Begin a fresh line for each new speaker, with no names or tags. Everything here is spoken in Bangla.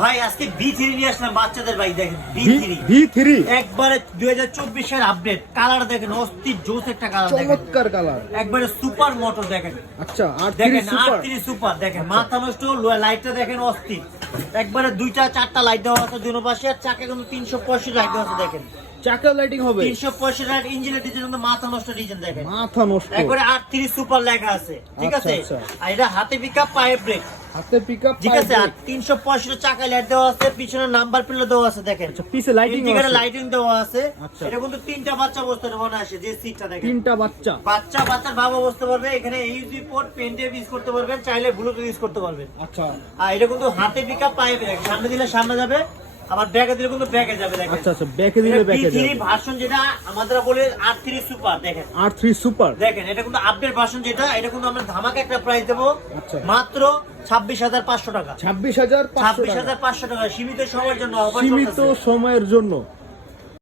ভাই আজকে বি থ্রি নিয়ে আসলাম বাচ্চাদের ভাই দেখেন বি থ্রি একবারে দুই হাজার চব্বিশের আপডেট কালার দেখেন অস্থির জোস একটা কালার
চমৎকার কালার
একবারে সুপার মোটর দেখেন।
আচ্ছা আর
দেখেন আর থ্রি সুপার দেখেন মাথা নষ্ট লাইটটা দেখেন অস্থির। একবারে দুইটা চারটা লাইট দেওয়া আছে দুনো পাশে আর চাকা কিন্তু তিনশো পঁয়ষট্টি লাইট দেওয়া আছে দেখেন।
চাকা লাইটিং হবে।
তিনশো পঁয়ষট্টি লাইট ইঞ্জিনের ডিজাইন কিন্তু মাথা নষ্ট ডিজাইন দেখেন।
মাথা নষ্ট।
একবারে আর থ্রি সুপার লেখা আছে ঠিক
আচ্ছা,
আছে?
আচ্ছা।
আর এটা হাতে পিকআপ পায়ে ব্রেক
হাতে পিকআপ
ঠিক আছে আর তিনশো পঁয়ষট্টি চাকা লাইট দেওয়া আছে পিছনে নাম্বার প্লেট দেওয়া আছে দেখেন।
আচ্ছা পিছে লাইটিং
ইন্ডিকেটর লাইটিং দেওয়া আছে।
আচ্ছা।
এটা কিন্তু তিনটা বাচ্চা বসতে মনে আসে যে সিটটা দেখেন।
তিনটা বাচ্চা।
বাচ্চা বাচ্চার বাবা বসতে পারবে এখানে ইউজি পোর্ট পেন ড্রাইভ ইউজ করতে পারবেন চাইলে ব্লুটুথ ইউজ করতে পারবেন।
আচ্ছা।
আর এটা কিন্তু হাতে পিকআপ পাইবে সামনে দিলে সামনে যাবে আবার ব্যাকে দিলে কিন্তু ব্যাকে যাবে দেখেন।
আচ্ছা আচ্ছা ব্যাকে দিলে ব্যাকে যাবে।
ভার্সন যেটা আমাদের বলে R3 সুপার দেখেন।
R3 সুপার
দেখেন এটা কিন্তু আপডেট ভার্সন যেটা এটা কিন্তু আমরা ধামাকা একটা প্রাইস দেবো
আচ্ছা।
মাত্র ছাব্বিশ হাজার পাঁচশো টাকা।
ছাব্বিশ হাজার পাঁচশো
ছাব্বিশ হাজার পাঁচশো টাকা সীমিত সময়ের জন্য
সীমিত সময়ের জন্য।